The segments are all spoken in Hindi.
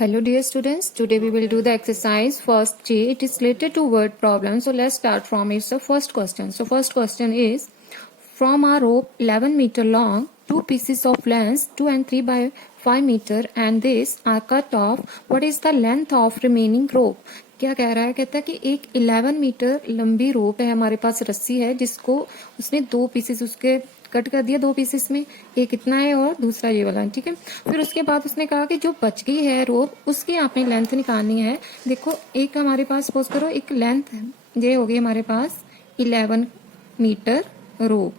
Hello dear students, today we will do the exercise first G. It is related to word problem. So let's start from its first question. So first question is, from a rope 11 meter long, two pieces of length 2 and 3 by 5 meter and this are cut off. What is the length of remaining rope? क्या कह रहा है, कहता है कि एक 11 मीटर लंबी रोप है, हमारे पास रस्सी है जिसको उसने दो पीसेस उसके कट कर दिया, दो पीसेस में, एक इतना है और दूसरा ये वाला, ठीक है। फिर उसके बाद उसने कहा कि जो बच गई है रोप उसकी आपने लेंथ निकालनी है। देखो एक हमारे पास सपोज करो एक लेंथ ये होगी हमारे पास 11 मीटर रोप,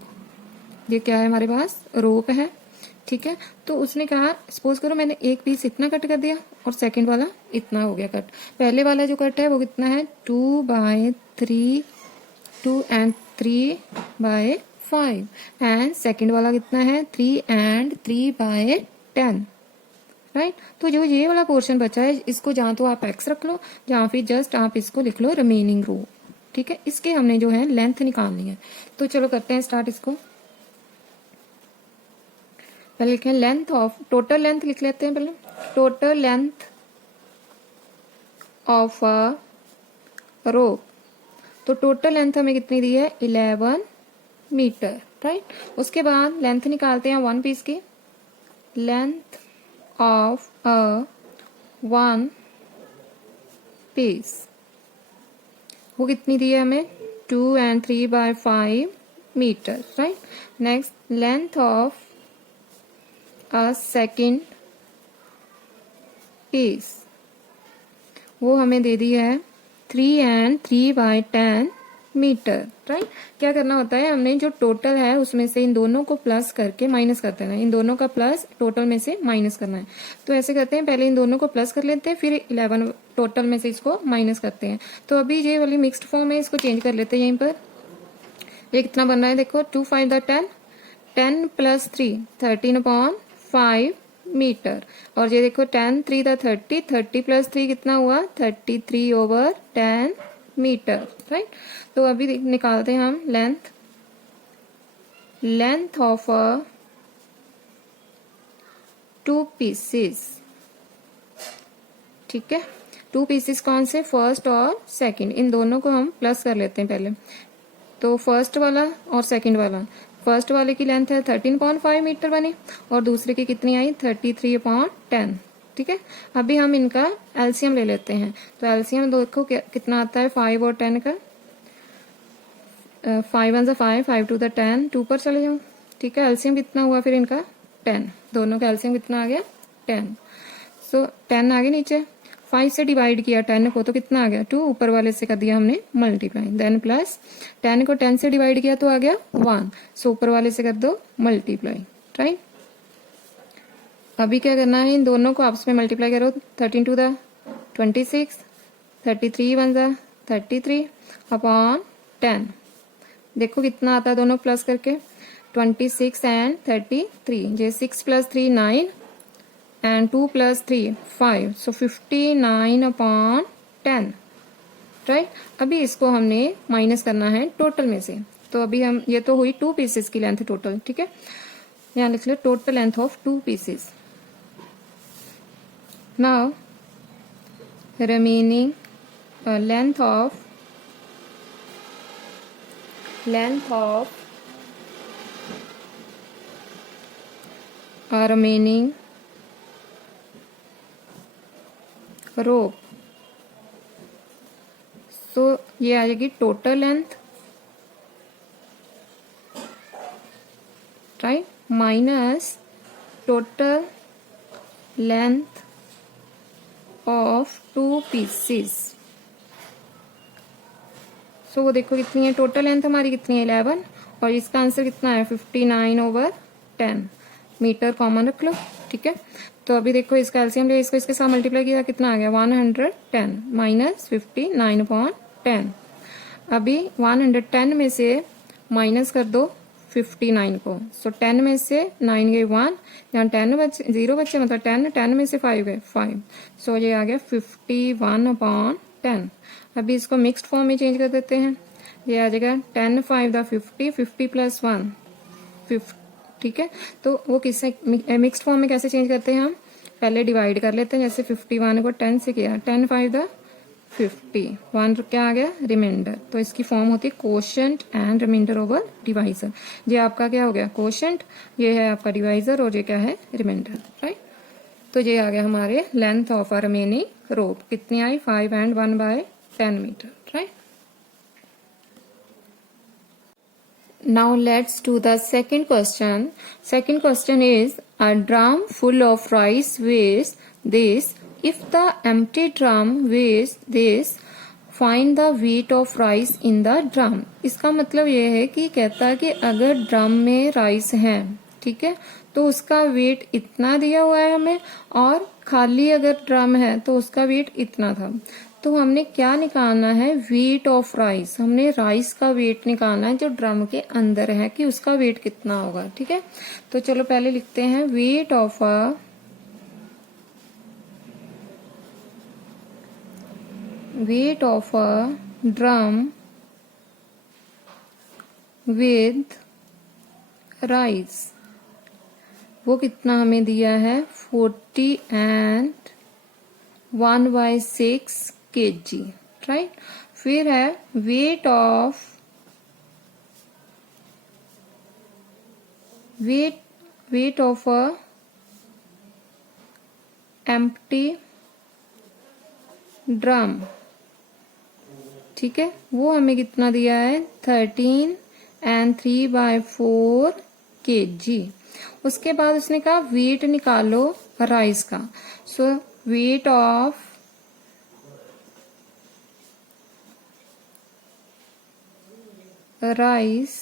ये क्या है हमारे पास रोप है, ठीक है। तो उसने कहा सपोज करो मैंने एक पीस इतना कट कर दिया और सेकंड वाला इतना हो गया कट। पहले वाला जो कट है वो कितना है 2/3 2 and 3/5 एंड सेकंड वाला कितना है 3 and 3/10, राइट। तो जो ये वाला पोर्शन बचा है इसको जहां तो आप एक्स रख लो, जहां फिर जस्ट आप इसको लिख लो रिमेनिंग रो, ठीक है। इसके हमने जो है लेंथ निकालनी है। तो चलो करते हैं स्टार्ट। इसको पहले लिखें लेंथ ऑफ, टोटल लेंथ लिख लेते हैं पहले। टोटल लेंथ ऑफ अ रोप, तो टोटल लेंथ हमें कितनी दी है 11 मीटर, राइट। उसके बाद लेंथ निकालते हैं वन पीस की। Length of a one piece वो कितनी दी है हमें 2 and 3/5 metre, right. Next length of a second piece वो हमें दे दी है 3 and 3/10 मीटर, राइट। क्या करना होता है, हमने जो टोटल है उसमें से इन दोनों को प्लस करके माइनस करते हैं, इन दोनों का प्लस टोटल में से माइनस करना है। तो ऐसे करते हैं, पहले इन दोनों को प्लस कर लेते हैं फिर 11 टोटल में से इसको माइनस करते हैं। तो अभी ये वाली मिक्स्ड फॉर्म है, इसको चेंज कर लेते हैं। यहीं पर ये कितना बन रहा है देखो 2 5 10 10 + 3 13/5 मीटर, और ये देखो 10 3 30 30 + 3 कितना हुआ 33/10 मीटर, राइट। तो अभी निकालते हैं हम लेंथ ऑफ टू पीसेस, ठीक है। टू पीसेस कौन से, फर्स्ट और सेकंड, इन दोनों को हम प्लस कर लेते हैं पहले। तो फर्स्ट वाला और सेकंड वाला, फर्स्ट वाले की लेंथ है 13.5 मीटर बनी और दूसरे की कितनी आई 33/10, ठीक है। अभी हम इनका एलसीएम ले लेते हैं। तो एलसीएम देखो कितना आता है 5 और 10 का, 5 1 5 5 2 10, 2 पर चले जाओ, ठीक है। एलसीएम कितना हुआ फिर इनका 10, दोनों का एलसीएम कितना आ गया 10। सो 10 आ गया नीचे, 5 से डिवाइड किया 10 को तो कितना आ गया 2, ऊपर वाले से कर दिया हमने मल्टीप्लाई, देन प्लस 10 को 10 से डिवाइड किया तो आ गया 1, सो ऊपर वाले से कर दो मल्टीप्लाई, राइट। अभी क्या करना है, इन दोनों को आपस में मल्टीप्लाई करो, 13 2 26, 33 1 33/10, देखो कितना आता है दोनों प्लस करके 26 and 33, ये 6 + 3 9 and 2 + 3 5, so 59/10, राइट। अभी इसको हमने माइनस करना है टोटल में से। तो अभी हम, ये तो हुई टू पीसेस की लेंथ टोटल, ठीक है। यहाँ लिख लो total length of two pieces. Now remaining length of remaining rope, so ये आ जाएगी total length, right, minus total length of two pieces. So वो देखो कितनी है टोटल लेंथ हमारी कितनी है 11 और इसका आंसर कितना है 59/10 मीटर, कॉमन रख लो, ठीक है। तो अभी देखो इसका एलसीएम ले, इसको इसके साथ मल्टीप्लाई किया कितना आ गया 110 माइनस 59/10। अभी 110 में से माइनस कर दो 59 को, सो 10 में से 9 गए 1, यहाँ 10 बचे 0 बचे, मतलब 10 में से 5 गए 5, सो ये आ गया 51/10। अभी इसको मिक्स्ड फॉर्म में चेंज कर देते हैं, ये आ जाएगा 10 5 50 50 + 1 50, ठीक है। तो वो किससे मिक्स्ड फॉर्म में कैसे चेंज करते हैं हम, पहले डिवाइड कर लेते हैं, जैसे 51 को 10 से किया, 10 5 द 50, 1 क्या आ गया रिमाइंडर। तो इसकी फॉर्म होती है quotient and remainder over divisor. ये आपका क्या हो गया कोशेंट, ये है आपका डिवाइजर और ये क्या है रिमाइंडर, राइट। तो ये आ गया हमारे length of a remaining rope, कितनी आई 5 and 1/10 metre, right. Now let's do the second question. Second question is a drum full of rice weighs this. If the empty drum weighs this, find the weight of rice in the drum. इसका मतलब ये है कि कहता है कि अगर ड्रम में राइस है, ठीक है, तो उसका वेट इतना दिया हुआ है हमें, और खाली अगर ड्रम है तो उसका वेट इतना था। तो हमने क्या निकालना है, वेट ऑफ राइस। हमने राइस का वेट निकालना है जो ड्रम के अंदर है, कि उसका वेट कितना होगा, ठीक है। तो चलो पहले लिखते हैं weight of a drum with rice, वो कितना हमें दिया है 40 and 1/6 kg, राइट। फिर है weight of a empty drum, ठीक है, वो हमें कितना दिया है 13 and 3/4 kg। उसके बाद उसने कहा वेट निकालो राइस का। सो वेट ऑफ राइस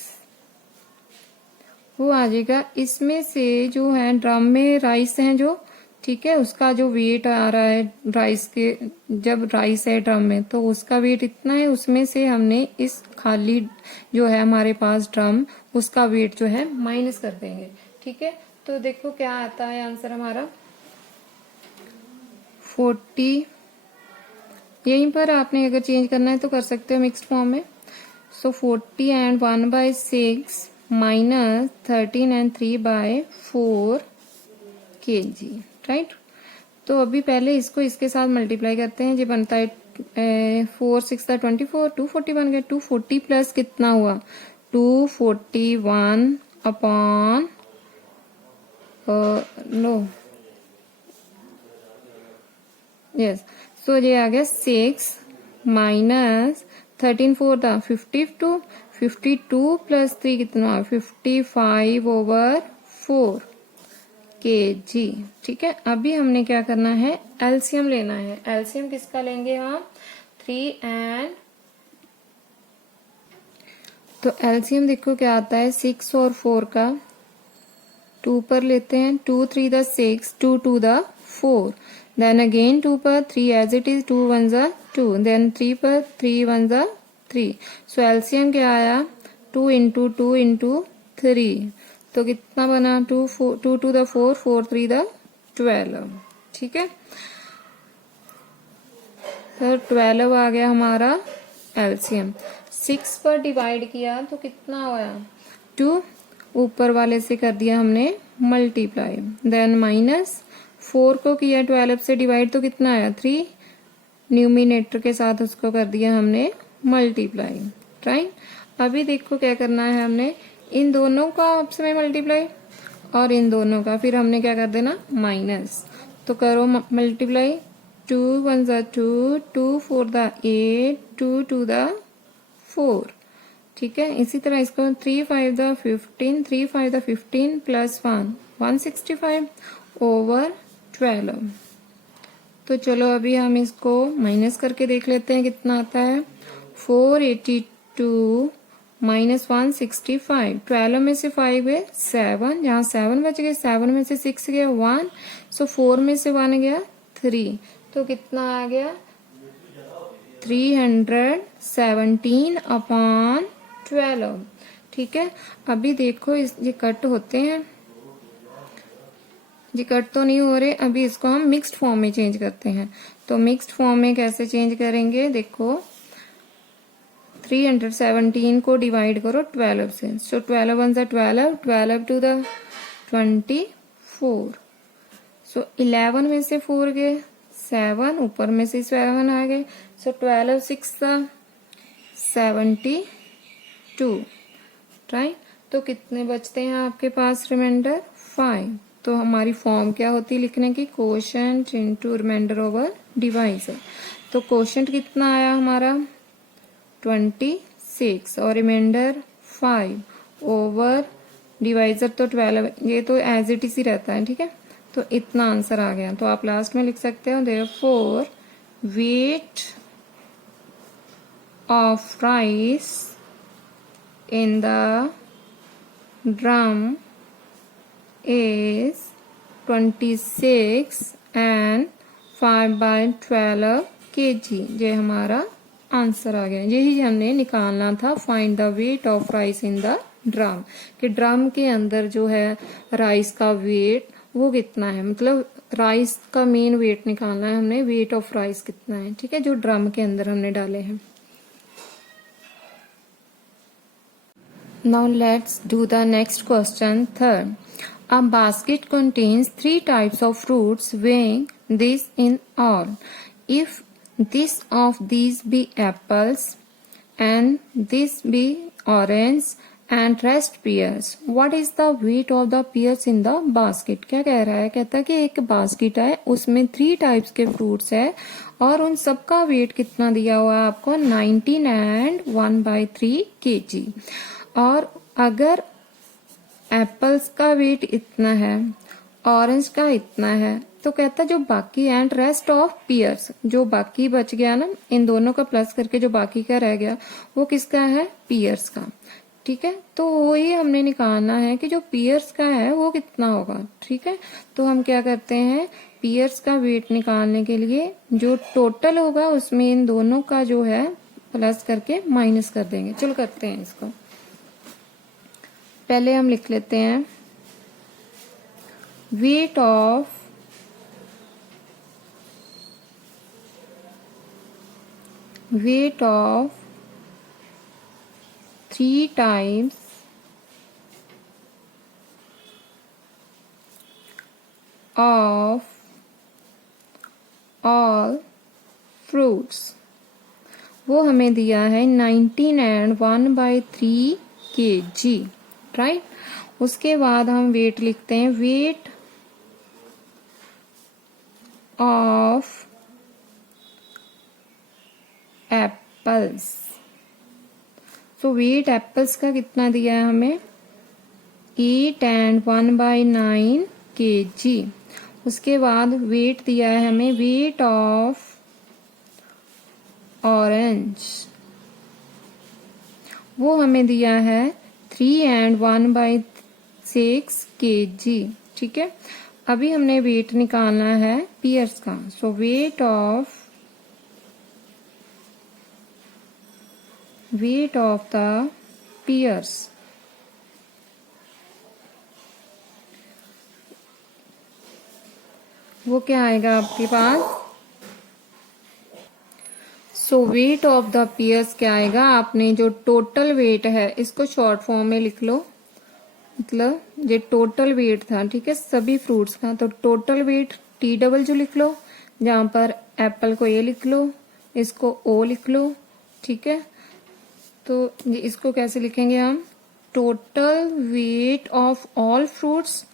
वो आ जाएगा, इसमें से जो है ड्रम में राइस है जो, ठीक है, उसका जो वेट आ रहा है राइस के, जब राइस है ड्रम में तो उसका वेट इतना है, उसमें से हमने इस खाली जो है हमारे पास ड्रम, उसका वेट जो है माइनस कर देंगे, ठीक है। तो देखो क्या आता है आंसर हमारा 40। यहीं पर आपने अगर चेंज करना है तो कर सकते हो मिक्स्ड फॉर्म में। सो 40 and 1/6 minus 13 and 3/4 kg, right. तो अभी पहले इसको इसके साथ मल्टीप्लाई करते हैं, ये बनता है 4 6 24, 240 बन गया। 240 प्लस कितना हुआ 241 अपॉन नो यस, सो ये आ गया 6 माइनस 13 4 था 52, 52 प्लस 3 कितना 55/4 kg, ठीक है। अभी हमने क्या करना है एलसीएम लेना है। एलसीएम किसका लेंगे हम 3 and, तो एलसीएम देखो क्या आता है 6 और 4 का 2 पर लेते हैं, 2 3 द 6, 2 2 द 4, then again 2 पर 3 as it is, 2 1 ज़ा 2, then 3 पर 3 1 ज़ा 3। सो एलसीएम क्या आया 2 into 2 into 3, तो कितना बना 2 2 द 4, 4 3 द 12, ठीक है। तो 12 आ गया हमारा एलसीएम। 6 पर डिवाइड किया तो कितना हुआ 2, ऊपर वाले से कर दिया हमने मल्टीप्लाई, देन माइनस 4 को किया 12 से डिवाइड तो कितना आया 3, न्यूमिनेटर के साथ उसको कर दिया हमने मल्टीप्लाई, राइट। अभी देखो क्या करना है, हमने इन दोनों का आपस में मल्टीप्लाई और इन दोनों का फिर हमने क्या कर देना माइनस। तो करो मल्टीप्लाई, 2 1 ज़ा 2, 2 4 द 8, 2 2 द 4, ठीक है। इसी तरह इसको 3 5 द 15, 3 5 द 15 प्लस 1 165/12। तो चलो अभी हम इसको माइनस करके देख लेते हैं कितना आता है 482 माइनस 165, 12 में से 5 है 7, यहाँ 7 बच गए, 7 में से 6 गया 1, सो 4 में से 1 गया 3, तो कितना आ गया 317/12, ठीक है। अभी देखो ये कट होते हैं, ये कट तो नहीं हो रहे, अभी इसको हम मिक्स्ड फॉर्म में चेंज करते हैं। तो मिक्स्ड फॉर्म में कैसे चेंज करेंगे, देखो 317 को डिवाइड करो 12 से, सो 12 1 ज़ा 12, 12 2 द 24, सो 11 में से 4 गए 7, ऊपर में से 7 आ गए, सो 12 6 72, राइट। तो कितने बचते हैं आपके पास रिमाइंडर 5। तो हमारी फॉर्म क्या होती है लिखने की, quotient into remainder over divisor. तो कोशेंट कितना आया हमारा 26 और रिमाइंडर 5 ओवर डिवाइजर तो 12, ये तो एज इट इज ही रहता है, ठीक है। तो इतना आंसर आ गया। तो आप लास्ट में लिख सकते हो therefore weight of rice in the drum is 26 and 5/12 kg। ये हमारा आंसर आ गया। यही हमने निकालना था, find the weight of rice in the drum, कि ड्रम के अंदर जो है राइस का वेट वो कितना है, मतलब राइस का मेन वेट निकालना है हमने, वेट ऑफ राइस कितना है, ठीक है, जो ड्रम के अंदर हमने डाले हैं। Now let's do the next question, third. A basket contains 3 types of fruits, weighing this in all. If this of these be apples, and this be orange, and rest pears, what is the weight of the pears in the basket? क्या कह रहा है, कहता है कि एक बास्केट है, उसमें 3 टाइप्स के फ्रूट्स है और उन सबका वेट कितना दिया हुआ है आपको 19 and 1/3 kg। और अगर एप्पल्स का वेट इतना है, ऑरेंज का इतना है, तो कहता जो बाकी एंड रेस्ट ऑफ पियर्स, जो बाकी बच गया ना, इन दोनों का प्लस करके जो बाकी का रह गया वो किसका है, पियर्स का, ठीक है। तो वही हमने निकालना है कि जो पियर्स का है वो कितना होगा, ठीक है। तो हम क्या करते हैं, पियर्स का वेट निकालने के लिए जो टोटल होगा उसमें इन दोनों का जो है प्लस करके माइनस कर देंगे। चलो करते हैं इसको। पहले हम लिख लेते हैं weight of weight of 3 times of all fruits, वो हमें दिया है 19 and 1/3 kg, राइट। उसके बाद हम वेट लिखते हैं weight of apples. So weight apples का कितना दिया है हमें 8 and 1/9 kg। उसके बाद वेट दिया है हमें वेट ऑफ ऑरेंज, वो हमें दिया है 3 and 1/6 kg, ठीक है। अभी हमने वेट निकालना है पियर्स का। सो वेट ऑफ द पियर्स, वो क्या आएगा आपके पास। सो वेट ऑफ द पियर्स क्या आएगा, आपने जो टोटल वेट है इसको शॉर्ट फॉर्म में लिख लो, मतलब ये टोटल वेट था, ठीक है, सभी फ्रूट्स का। तो टोटल वेट TW लिख लो, जहां पर एप्पल को A लिख लो, इसको O लिख लो, ठीक है। तो इसको कैसे लिखेंगे हम, total weight of all fruits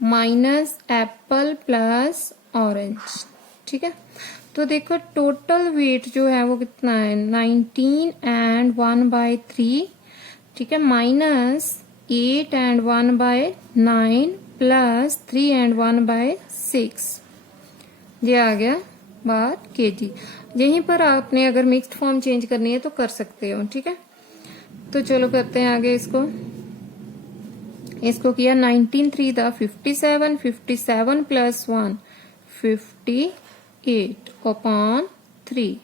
minus Apple plus orange, ठीक है। तो देखो टोटल वेट जो है वो कितना है 19 and 1/3, ठीक है, माइनस 8 and 1/9 प्लस 3 and 1/6, ये आ गया बार kg। यहीं पर आपने अगर मिक्स्ड फॉर्म चेंज करनी है तो कर सकते हो, ठीक है। तो चलो करते हैं आगे इसको किया 19 3 दा 57, 57 प्लस 1 58/3,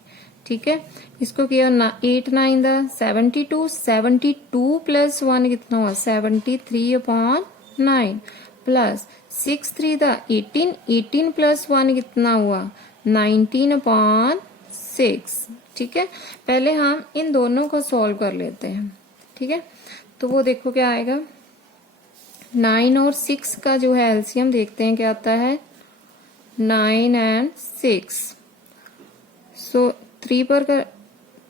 ठीक है। इसको किया 8 9 दा 72, 72 प्लस 1 कितना हुआ 73/9 प्लस 6 3 दा 18, 18 प्लस 1 कितना हुआ 19/6, ठीक है। पहले हम इन दोनों को सॉल्व कर लेते हैं, ठीक है। तो वो देखो क्या आएगा 9 और 6 का जो है एलसीएम देखते हैं क्या आता है 9 and 6. So 3 पर कर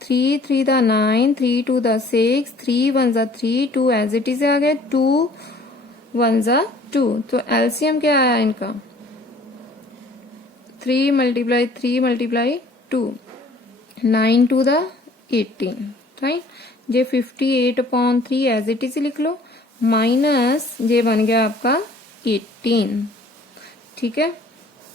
3 3 दा 9, 3 2 दा 6, 3 1 दा 3, 2 एज इट इज आ गया, 2 1 दा 2. तो एलसीएम क्या आया इनका 3 मल्टीप्लाई 3 मल्टीप्लाई 2, 9 2 दा 18, राइट. जे 58/3 एज इट इज लिख लो, माइनस ये बन गया आपका 18. ठीक है.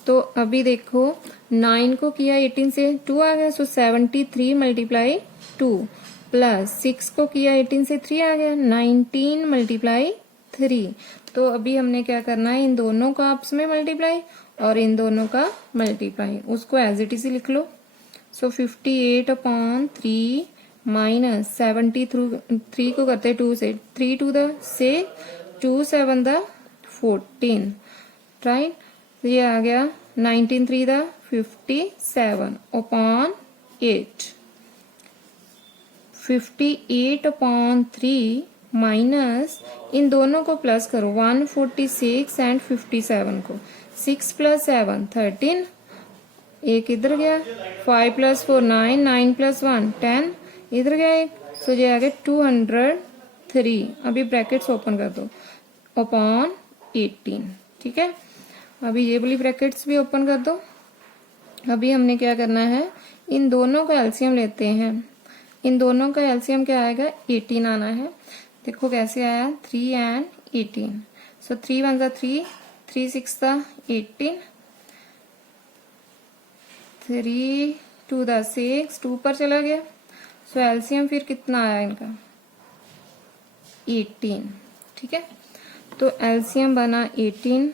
तो अभी देखो 9 को किया 18 से 2 आ गया, सो 73 मल्टीप्लाई 2, प्लस 6 को किया 18 से 3 आ गया, 19 मल्टीप्लाई 3. तो अभी हमने क्या करना है, इन दोनों का आपस में मल्टीप्लाई और इन दोनों का मल्टीप्लाई, उसको एज इट इज लिख लो. सो 58/3 माइनस 73 को करते 2 से, 3 2 दा 6, 2 7 दा 14, राइट. तो ये आ गया 19 3 दा 57/8. 58/3 माइनस इन दोनों को प्लस करो, 146 एंड 57 को, 6 + 7 13, एक इधर गया, 5 + 4 9, 9 + 1 10, इधर गया एक, सो ये आ गया 203. अभी ब्रैकेट्स ओपन कर दो, अपॉन 18. ठीक है. अभी ये वाली ब्रैकेट्स भी ओपन कर दो. अभी हमने क्या करना है, इन दोनों का एलसीएम लेते हैं. इन दोनों का एलसीएम क्या आएगा, 18 आना है. देखो कैसे आया, 3 and 18. सो 3 1 दा 3, 3 6 दा 18, 3 2 दा 6, 2 पर चला गया. सो एलसीएम फिर कितना आया इनका, 18. ठीक है. तो एलसीएम बना 18.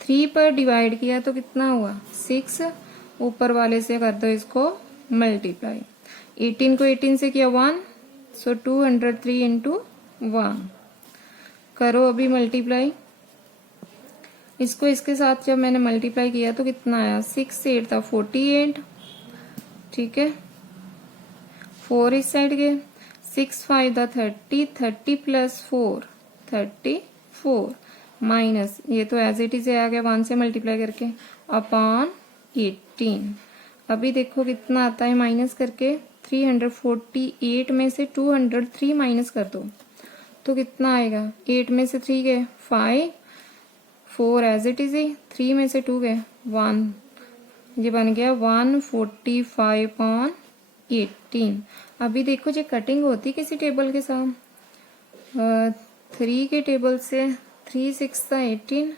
3 पर डिवाइड किया तो कितना हुआ, 6. ऊपर वाले से कर दो इसको मल्टीप्लाई. 18 को 18 से किया 1, सो 203 इंटू 1. करो अभी मल्टीप्लाई. इसको इसके साथ जब मैंने मल्टीप्लाई किया तो कितना आया, 6 8 था 48. ठीक है. 4 इस साइड गए, 6 5 था 30, 30 + 4 34, माइनस ये तो एज इट इज आ गया 1 से मल्टीप्लाई करके, अपॉन 18. अभी देखो कितना आता है माइनस करके, 348 में से 203 माइनस कर दो तो कितना आएगा, 8 में से 3 गए 5, 4 एज इट इज, 3 में से 2 गए 1, ये बन गया 145/18. अभी देखो जो कटिंग होती किसी टेबल के साथ, 3 के टेबल से 3 6 था 18,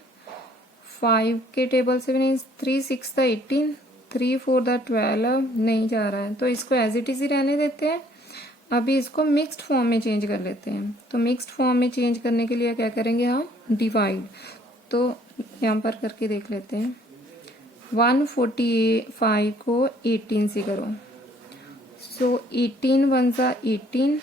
5 के टेबल से भी नहीं, 3 6 था 18, 3 4 था 12, नहीं जा रहा है तो इसको एज इट इज ही रहने देते हैं. अभी इसको मिक्स्ड फॉर्म में चेंज कर लेते हैं. तो मिक्स्ड फॉर्म में चेंज करने के लिए क्या करेंगे हम, डिवाइड. तो यहाँ पर करके देख लेते हैं. 145 को 18 से करो, सो 18 1 सा 18,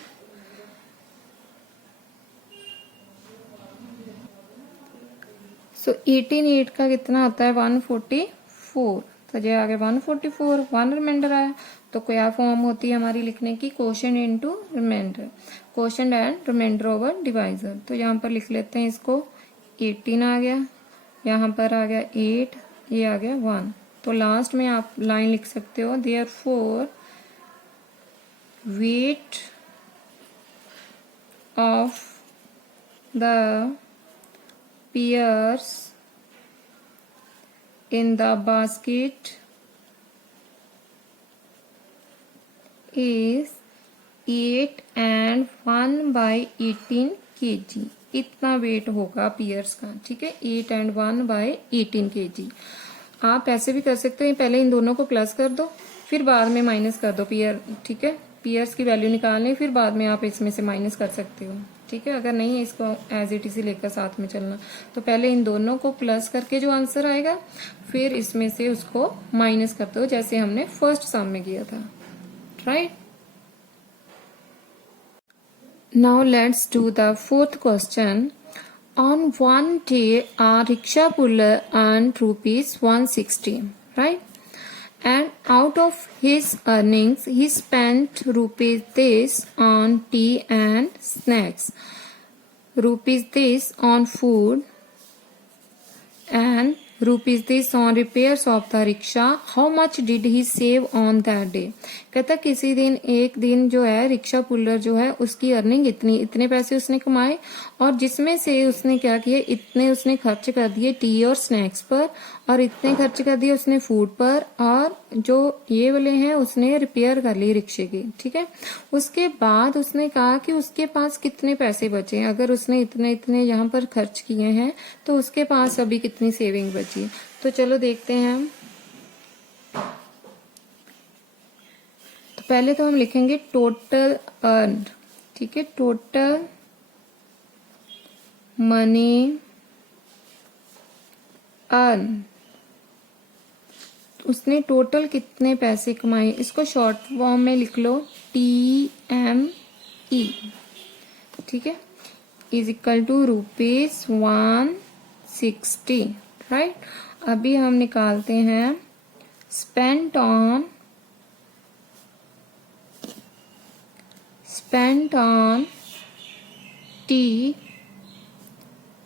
सो 18 8 का कितना आता है, 144. तो ये आ गया 144, 1 रिमाइंडर आया. तो क्या फॉर्म होती है हमारी लिखने की, quotient into remainder, quotient and remainder over divisor. तो यहाँ पर लिख लेते हैं इसको, 18 आ गया, यहाँ पर आ गया 8, ये आ गया 1. तो लास्ट में आप लाइन लिख सकते हो, therefore weight of the pears in the basket is 8 and 1/18 kg. इतना वेट होगा पियर्स का. ठीक है. 8 and 1/18 kg. आप ऐसे भी कर सकते हैं, पहले इन दोनों को प्लस कर दो, फिर बाद में माइनस कर दो पियर. ठीक है. पियर्स की वैल्यू निकालने, फिर बाद में आप इसमें से माइनस कर सकते हो. ठीक है. अगर नहीं है इसको एज इट इज लेकर साथ में चलना, तो पहले इन दोनों को प्लस करके जो आंसर आएगा, फिर इसमें से उसको माइनस करते हो, जैसे हमने फर्स्ट सम में किया था. Right. Now let's do the fourth question. On one day, a rickshaw puller earned ₹160, right? And out of his earnings, he spent ₹this on tea and snacks, ₹this on food, and rupees this on repairs of the rickshaw. How much did he save on that day? कहता किसी दिन एक दिन जो है रिक्शा पुलर जो है उसकी अर्निंग इतने पैसे उसने कमाए और जिसमें से उसने क्या किया, इतने उसने खर्च कर दिए टी और स्नैक्स पर और इतने खर्च कर दिए उसने फूड पर और जो ये वाले हैं उसने रिपेयर कर ली रिक्शे की। ठीक है, उसके बाद उसने कहा कि उसके पास कितने पैसे बचे, अगर उसने इतने इतने यहाँ पर खर्च किए हैं तो उसके पास अभी कितनी सेविंग बची। तो चलो देखते हैं हम। तो पहले तो हम लिखेंगे टोटल अर्न। ठीक है, टोटल मनी अर्न, उसने टोटल कितने पैसे कमाए, इसको शॉर्ट फॉर्म में लिख लो TME। ठीक है, इज इक्वल टू ₹160। राइट, अभी हम निकालते हैं spent on T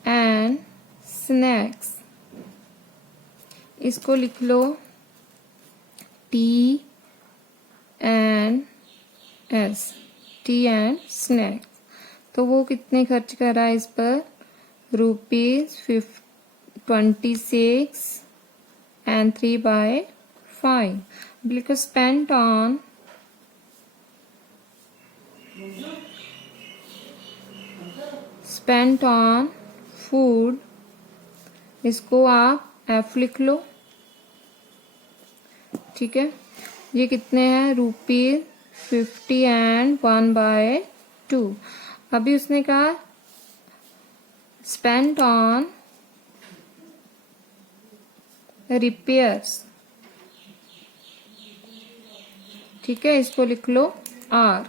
and snacks. इसको लिख लो टी एंड स्नैक्स। तो वो कितने खर्च कर रहा है इस पर, ₹26 and 3/5। लिखो स्पेंट ऑन फूड, इसको आप F लिख लो। ठीक है, ये कितने हैं, ₹50 and 1/2। अभी उसने कहा स्पेंट ऑन रिपेयर्स। ठीक है, इसको लिख लो R।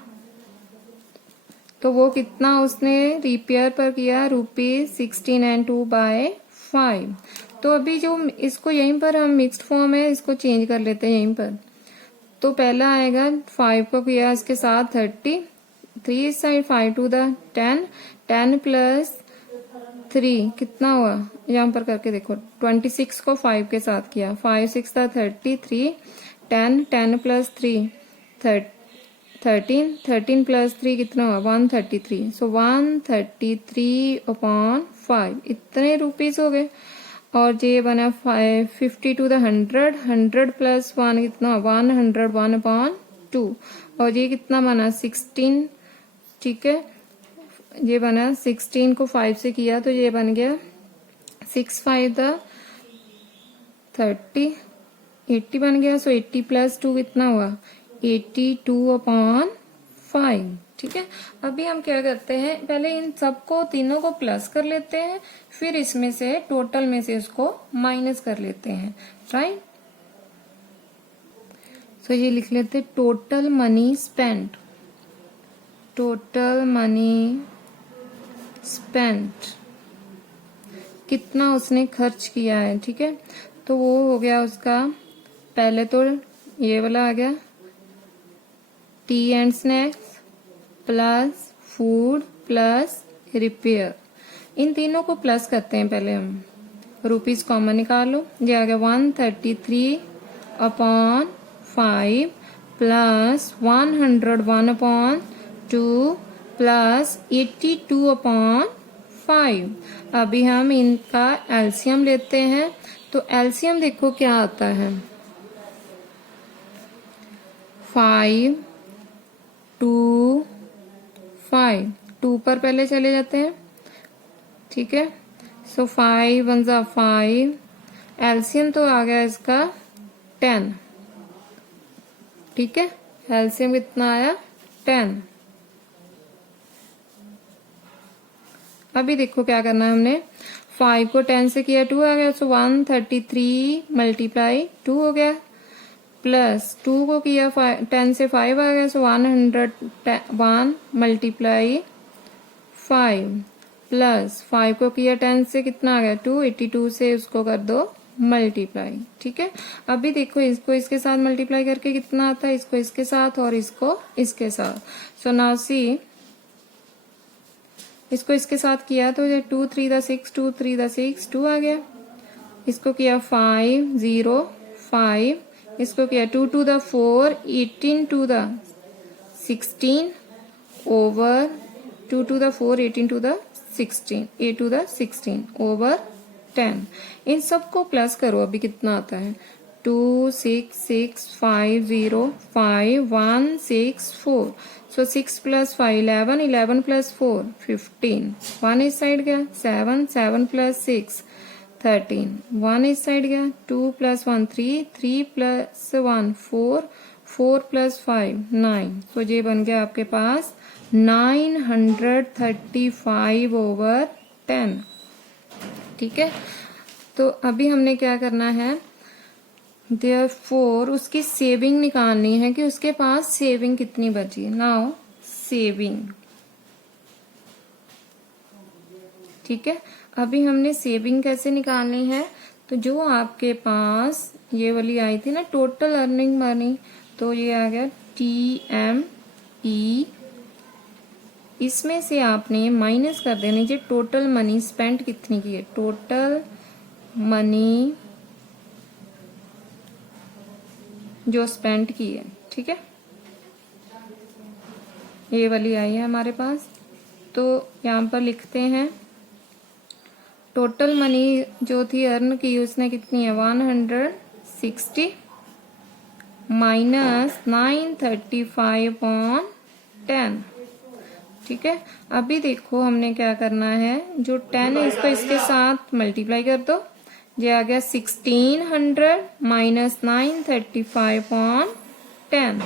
तो वो कितना उसने रिपेयर पर किया, ₹16 and 2/5। तो अभी जो इसको यहीं पर हम मिक्स्ड फॉर्म है इसको चेंज कर लेते हैं यहीं पर। तो पहला आएगा 5 को किया इसके साथ 30, 3 इस साइड 5 to the 10, 10 प्लस 3 कितना हुआ, यहाँ पर करके देखो 26 को 5 के साथ किया, 5 6 था 33, 10 प्लस 3 13, 13 प्लस 3 कितना हुआ 133। सो 133/5 इतने रुपीस हो गए। और ये बना 50 to the 100, 100 प्लस 1 कितना 101/2। और ये कितना बना 16। ठीक है, ये बना 16 को 5 से किया तो ये बन गया 6 5 30, 80 बन गया। सो 80 प्लस 2 कितना हुआ 82/5। ठीक है, अभी हम क्या करते हैं, पहले इन सबको तीनों को प्लस कर लेते हैं, फिर इसमें से टोटल में से उसको माइनस कर लेते हैं। राइट, सो ये लिख लेते हैं total money spent. Total money spent, कितना उसने खर्च किया है। ठीक है, तो वो हो गया उसका, पहले तो ये वाला आ गया tea and snacks plus food plus repair. इन तीनों को प्लस करते हैं पहले हम, रुपीस कॉमन निकालो, ये आ गया 133/5 प्लस 101/2 प्लस 82/5। अभी हम इनका एलसीएम लेते हैं, तो एलसीएम देखो क्या आता है 5 2 5, 2 पर पहले चले जाते हैं। ठीक है, सो 5 1 जा 5, एलसीएम तो आ गया इसका 10। ठीक है, एलसीएम कितना आया 10। अभी देखो क्या करना है हमने, 5 को 10 से किया 2 आ गया, सो 133 × 2 हो गया, प्लस 2 को किया 10 से 5 आ गया, सो 101 × 5 प्लस 5 को किया 10 से कितना आ गया 2, 82 से उसको कर दो मल्टीप्लाई। ठीक है, अभी देखो इसको इसके साथ मल्टीप्लाई करके कितना आता है, इसको इसके साथ और इसको इसके साथ। सो नाउ सी, इसको इसके साथ किया तो ये 2 3 6 2 3 6 2 आ गया, इसको किया 5 0 5, इसको किया 2 to the 4 18 to the 16 over 2 to the 4 18 to the 16 a to the 16 over 10। इन सबको प्लस करो, अभी कितना आता है 2 6 6 5 0 5 1 6 4। सो 6 प्लस 5 11 11 प्लस 4 15, 1 इस साइड गया 7 7 प्लस 6 13, 1 इस साइड गया 2 प्लस 1 3 3 प्लस 1 4 4 प्लस 5 9। सो ये बन गया आपके पास 935 ओवर 10। ठीक है, तो अभी हमने क्या करना है, देयरफॉर उसकी सेविंग निकालनी है कि उसके पास सेविंग कितनी बची। नाउ सेविंग, ठीक है, अभी हमने सेविंग कैसे निकालनी है, तो जो आपके पास ये वाली आई थी ना टोटल अर्निंग मनी, तो ये आ गया TME, इसमें से आपने माइनस कर देना चाहिए टोटल मनी स्पेंट कितनी की है, टोटल मनी जो स्पेंड की है। ठीक है, ये वाली आई है हमारे पास, तो यहाँ पर लिखते हैं टोटल मनी जो थी अर्न की उसने कितनी है 160 माइनस 935/10। ठीक है, अभी देखो हमने क्या करना है, जो 10 है इसको इसके साथ मल्टीप्लाई कर दो, ये आ गया 1600 माइनस 935/10,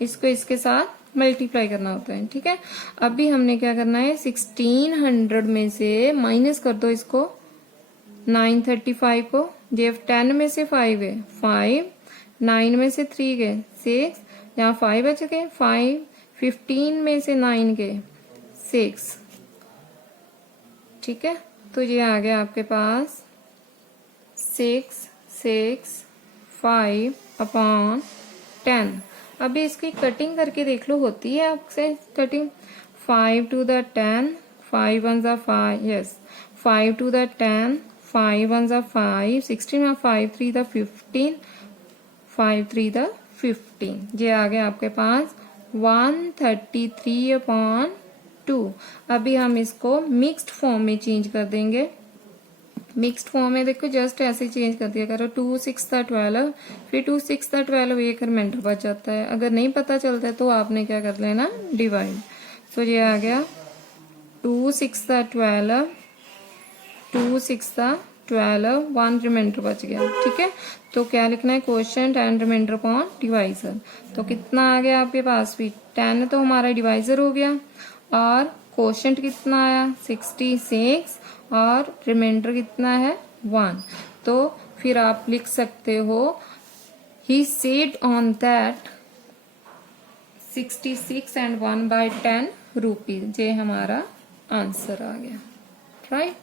इसको इसके साथ मल्टीप्लाई करना होता है। ठीक है, अभी हमने क्या करना है 1600 में से माइनस कर दो इसको 935 को, ये 10 में से 5 है 5, 9 में से 3 गए 6, यहाँ 5 बच गए 5, 15 में से 9 गए 6। ठीक है, तो ये आ गया आपके पास 665/10। अभी इसकी कटिंग करके देख लो, होती है आपसे cutting. 5 to the 10, 5 1s are 5, yes 5 to the 10, 5 1s are 5, 16 और 5 3 the 15, 5 3 the 15, ये आ गया आपके पास 133/2। अभी हम इसको मिक्स्ड फॉर्म में चेंज कर देंगे। मिक्स्ड फॉर्म में देखो जस्ट ऐसे चेंज कर दिया करो, 2 6 12, फिर 2 6 12 एक रिमाइंडर बच जाता है। अगर नहीं पता चलता है तो आपने क्या कर लेना डिवाइड। सो ये आ गया 2 6 12, 2 6 12, 1 रिमाइंडर बच गया। ठीक है, तो क्या लिखना है quotient and remainder upon divisor. तो कितना आ गया आपके पास भी 10 तो हमारा डिवाइजर हो गया, और क्वोशिएंट कितना आया 66, और रिमाइंडर कितना है 1। तो फिर आप लिख सकते हो he said on that 66 and 1/10 rupees, ये हमारा आंसर आ गया। राइट,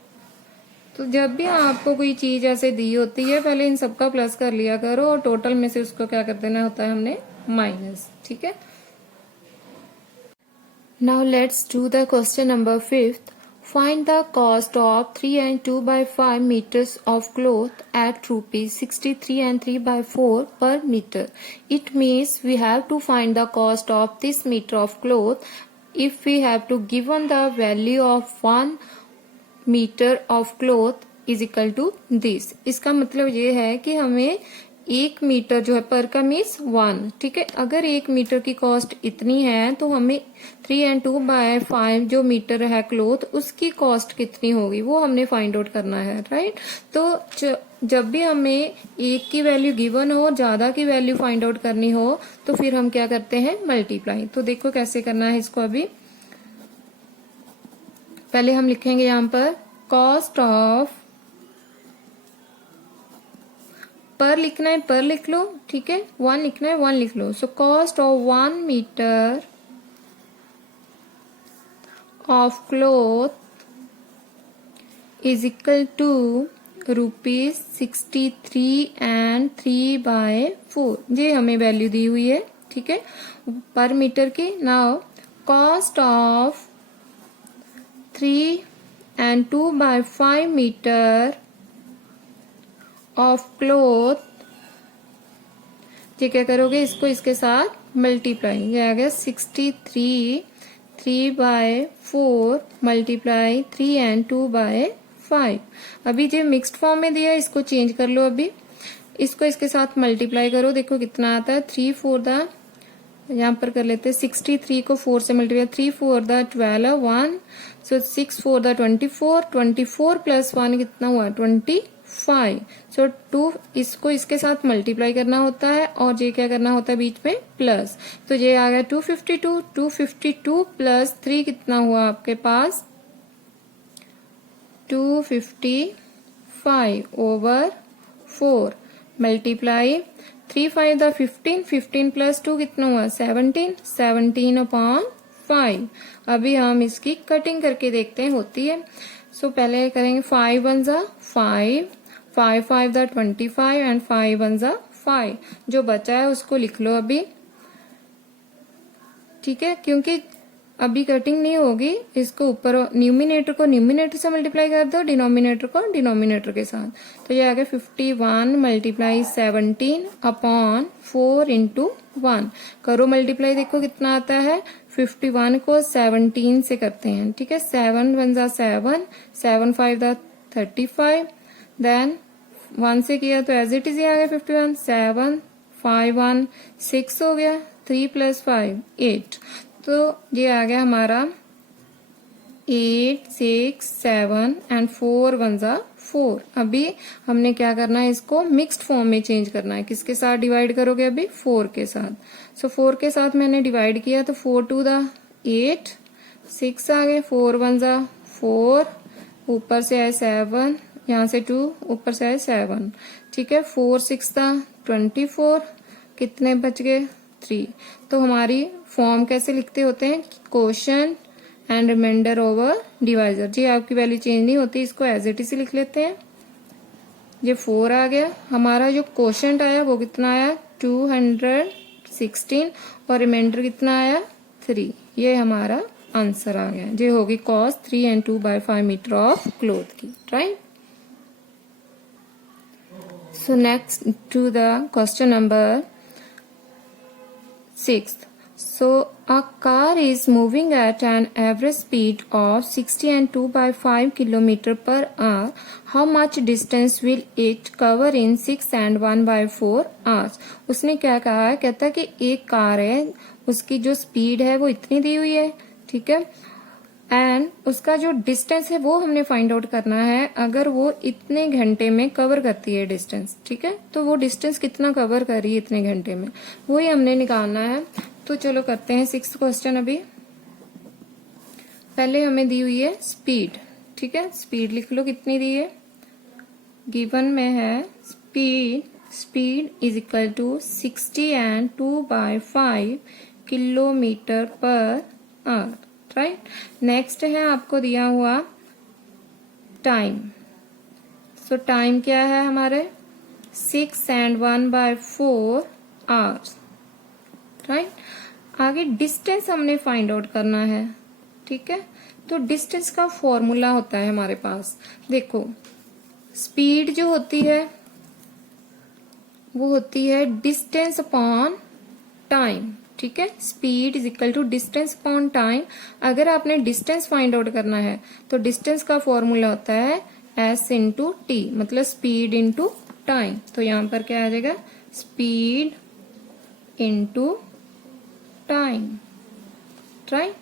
तो जब भी आपको कोई चीज ऐसे दी होती है पहले इन सबका प्लस कर लिया करो, और टोटल में से उसको क्या कर देना होता है हमने माइनस। ठीक है, now let's do the question number 5th। Find the cost of 3 and 2/5 meters of cloth at rupees 63 and 3/4 per meter. It means we have to find the cost of this meter of cloth if we have to given the value of 1 meter of cloth is equal to this। इसका मतलब ये है कि हमें 1 मीटर जो है पर का मीन्स 1। ठीक है, अगर 1 मीटर की कॉस्ट इतनी है तो हमें 3 and 2/5 जो मीटर है क्लोथ उसकी कॉस्ट कितनी होगी वो हमने फाइंड आउट करना है। राइट, तो जब भी हमें एक की वैल्यू गिवन हो और ज्यादा की वैल्यू फाइंड आउट करनी हो तो फिर हम क्या करते हैं मल्टीप्लाई। तो देखो कैसे करना है इसको। अभी पहले हम लिखेंगे यहाँ पर कॉस्ट ऑफ, पर लिखना है पर लिख लो, ठीक है, 1 लिखना है 1 लिख लो। So cost of 1 metre of cloth is equal to rupees 63 and 3/4, ये हमें वैल्यू दी हुई है। ठीक है, पर मीटर की। Now cost of 3 and 2/5 metre of cloth, ये क्या करोगे, इसको इसके साथ मल्टीप्लाई, ये आ गया 63, 3/4 मल्टीप्लाई 3 एंड 2/5। अभी जो मिक्स्ड फॉर्म में दिया इसको चेंज कर लो, अभी इसको इसके साथ मल्टीप्लाई करो, देखो कितना आता है, 3 4 द, यहाँ पर कर लेते हैं 63 को 4 से multiply, 3 4 the 12 1, so 6 4 the 24, 24 plus 1 कितना हुआ 25, सो 2 इसको इसके साथ मल्टीप्लाई करना होता है और ये क्या करना होता है बीच में प्लस, तो ये आ गया 252, 252 प्लस 3 कितना हुआ आपके पास 255 ओवर 4 मल्टीप्लाई 3 5 द 15, 15 प्लस 2 कितना हुआ 17, 17/5। अभी हम इसकी कटिंग करके देखते हैं होती है। सो पहले करेंगे 5 1 ज़ा 5, 5 5 द 25 एंड 5 1 ज़ा 5, जो बचा है उसको लिख लो अभी, ठीक है, क्योंकि अभी कटिंग नहीं होगी, इसको ऊपर न्यूमिनेटर को न्यूमिनेटर से मल्टीप्लाई कर दो, डिनोमिनेटर को डिनोमिनेटर के साथ, तो ये आ गया 51 मल्टीप्लाई 17 अपॉन 4 इंटू 1, करो मल्टीप्लाई, देखो कितना आता है, 51 को 17 से करते हैं, ठीक है, 7 1 ज़ा 7, 7 5 ज़ा 35, देन 1 से किया तो एज इट इज आ गया 51, 7 5 1 6 हो गया, 3 प्लस 5 8, तो ये आ गया हमारा 8 6 7 एंड 4 1 ज़ा 4। अभी हमने क्या करना है, इसको मिक्स्ड फॉर्म में चेंज करना है, किसके साथ डिवाइड करोगे अभी 4 के साथ, सो 4 के साथ मैंने डिवाइड किया तो 4 2 दा 8, 6 आ गए, 4 1 ज़ा 4, ऊपर से आए 7, यहाँ से 2 ऊपर से आए 7, ठीक है, 4 6 दा 24, कितने बच गए 3। तो हमारी फॉर्म कैसे लिखते होते हैं, quotient and remainder over divisor, जी आपकी वैल्यू चेंज नहीं होती, इसको एज इट इज लिख लेते हैं। ये 4 आ गया, हमारा जो क्वोशंट आया वो कितना आया 216 और रिमाइंडर कितना आया 3, ये हमारा आंसर आ गया, ये होगी cost 3 and 2/5 metre of cloth की, right. So next to the question number 6th. So a car is moving at an average speed of 60 and 2/5 km per hour. How much distance will it cover in 6 and 1/4 hours? उसने क्या कहा है, कहता है कि एक कार है, उसकी जो स्पीड है वो इतनी दी हुई है, ठीक है, एंड उसका जो डिस्टेंस है वो हमने फाइंड आउट करना है, अगर वो इतने घंटे में कवर करती है डिस्टेंस, ठीक है, तो वो डिस्टेंस कितना कवर कर रही है इतने घंटे में, वही हमने निकालना है। तो चलो करते हैं 6th क्वेश्चन। अभी पहले हमें दी हुई है स्पीड, ठीक है, स्पीड लिख लो कितनी दी है, गिवन में है speed is equal to 60 and 2/5 kilometre per hour, right. Next है आपको दिया हुआ टाइम, सो टाइम क्या है हमारे 6 एंड 1/4 आवर्स, राइट। आगे डिस्टेंस हमने फाइंड आउट करना है, ठीक है, तो डिस्टेंस का फॉर्मूला होता है हमारे पास, देखो स्पीड जो होती है वो होती है डिस्टेंस अपॉन टाइम, ठीक है, speed is equal to distance upon time. अगर आपने डिस्टेंस फाइंड आउट करना है तो डिस्टेंस का फॉर्मूला होता है s इंटू टी, मतलब स्पीड इंटू टाइम, तो यहां पर क्या आ जाएगा स्पीड इंटू टाइम, राइट।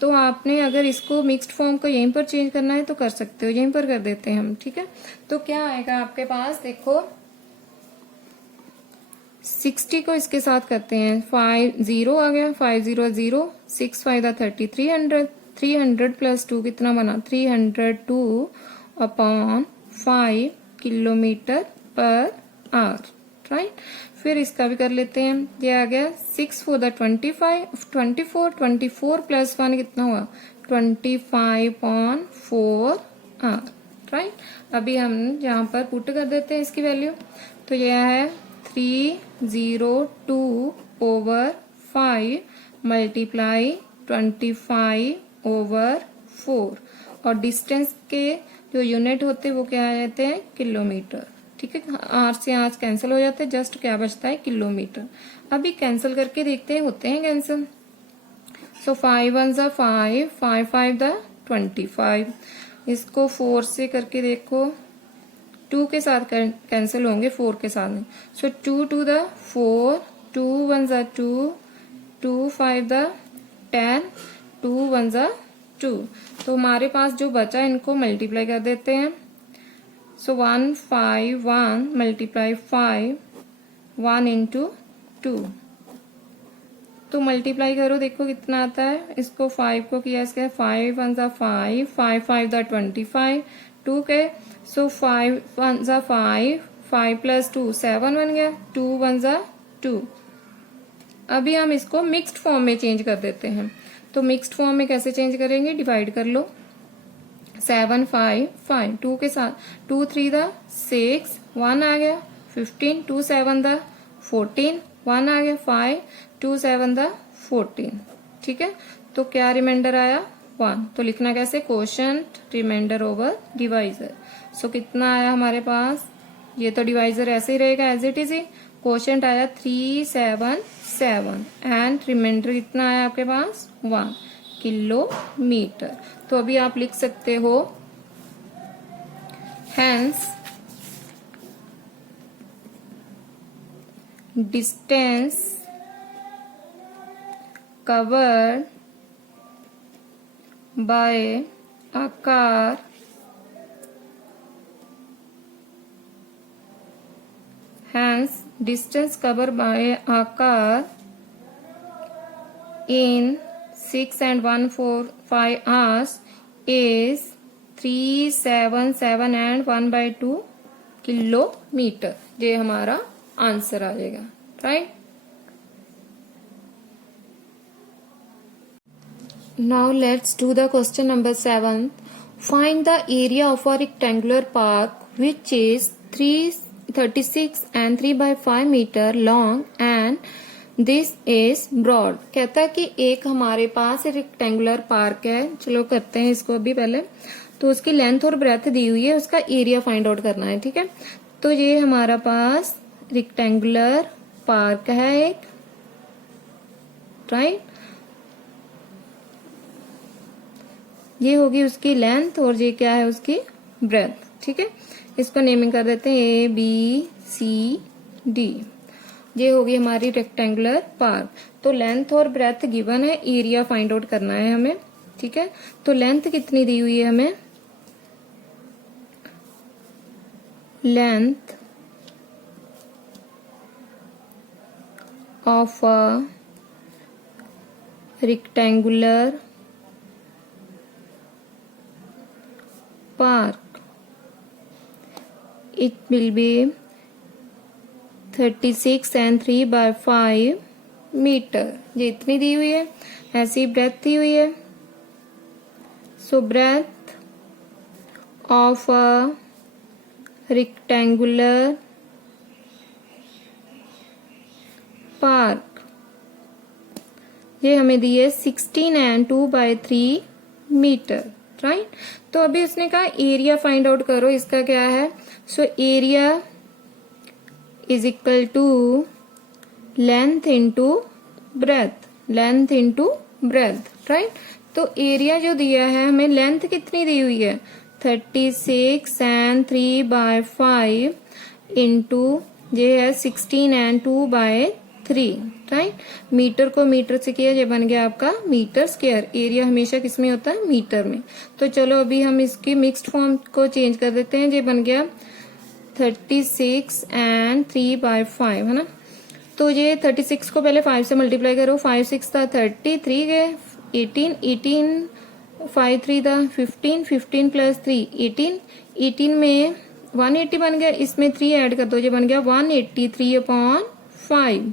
तो आपने अगर इसको मिक्स्ड फॉर्म को यहीं पर चेंज करना है तो कर सकते हो, यहीं पर कर देते हैं हम, ठीक है। तो क्या आएगा आपके पास, देखो 60 को इसके साथ करते हैं, 5 0 आ गया, 5 0 0, 6 5 दा 30, 300, 300 प्लस 2 कितना बना 302 upon 5 kilometre per hour, right. फिर इसका भी कर लेते हैं, ये आ गया 6 4 दा 24, 24 प्लस 1 कितना हुआ 25/4 आवर, राइट। अभी हम यहाँ पर पुट कर देते हैं इसकी वैल्यू, तो यह है 302 ओवर 5 मल्टीप्लाई 25/4, और डिस्टेंस के जो यूनिट होते हैं वो क्या आ जाते हैं किलोमीटर, ठीक है, आर से आर कैंसिल हो जाते हैं, जस्ट क्या बचता है किलोमीटर। अभी कैंसिल करके देखते हैं होते हैं कैंसिल। सो 5 1 जा 5, 5 5 दा 25। इसको 4 से करके देखो, 2 के साथ कैंसिल होंगे, 4 के साथ नहीं। सो 2 2 दा 4, 2 1 जा 2, 2 5 दा 10, 2 1 जा 2। तो हमारे पास जो बचा इनको मल्टीप्लाई कर देते हैं। सो 1 5 1 मल्टीप्लाई 5, 1 इंटू 2। तो मल्टीप्लाई करो, देखो कितना आता है। इसको 5 को किया इसके 5 1 जा 5, 5 5 दा 25, 2 के। सो 5 1 जा 5, 5 प्लस 2 7 बन गया, 2 1 जा 2। अभी हम इसको मिक्स्ड फॉर्म में चेंज कर देते हैं। तो मिक्स्ड फॉर्म में कैसे चेंज करेंगे, डिवाइड कर लो। 7 5 5, 2 के साथ 2 3 दा 6, 1 आ गया, 15, 2 7 दा 14, 1 आ गया, 5 2 7 दा 14। ठीक है, तो क्या रिमाइंडर आया 1। तो लिखना कैसे, कोशेंट रिमाइंडर ओवर डिवाइजर। सो कितना आया हमारे पास, ये तो डिवाइजर ऐसे ही रहेगा एज इट इज ही। कोशेंट आया 377 एंड रिमाइंडर कितना आया आपके पास 1 किलोमीटर। तो अभी आप लिख सकते हो hence distance covered by a car hence distance covered by a car in 6 and 1/4 hours is 377 and 1/2 kilometre. ये हमारा आंसर आ जाएगा, right. Now let's do the question number 7. Find the area of a rectangular park which is 336 and 3/5 meter long and this is broad. कहता है कि एक हमारे पास रेक्टेंगुलर पार्क है। चलो करते हैं इसको अभी पहले। तो उसकी लेंथ और ब्रेथ दी हुई है, उसका एरिया फाइंड आउट करना है। ठीक है, तो ये हमारा पास रेक्टेंगुलर पार्क है एक, राइट। ये होगी उसकी लेंथ और ये क्या है उसकी ब्रेथ। ठीक है, इसको नेमिंग कर देते हैं ABCD। ये होगी हमारी रेक्टेंगुलर पार्क। तो लेंथ और ब्रेथ गिवन है, एरिया फाइंड आउट करना है हमें। ठीक है, तो लेंथ कितनी दी हुई है हमें, length of a rectangular park, it will be 36 and 3/5 metre. ये इतनी दी हुई है, ऐसी ब्रेथ दी हुई है। So breadth of a rectangular park, ये हमें दी है 16 and 2/3 मीटर, राइट। तो अभी उसने कहा एरिया फाइंड आउट करो, इसका क्या है। So area is equal to length into breadth, length into breadth, right. तो एरिया जो दिया है हमें, लेंथ कितनी दी हुई है 36 and 3/5 इंटू ये है 16 and 2/3, राइट। मीटर को मीटर से किया, ये बन गया आपका मीटर स्क्वायर। एरिया हमेशा किस में होता है, मीटर में। तो चलो अभी हम इसकी मिक्स्ड फॉर्म को चेंज कर देते हैं। ये बन गया 36 and 3/5, है ना। तो ये 36 को पहले 5 से मल्टीप्लाई करो, 5 6 था 30, 3 गए 18, 18 5 3 था 15, 15 प्लस 3 18, 18 में 180 बन गया, इसमें 3 ऐड कर दो, ये बन गया 183/5।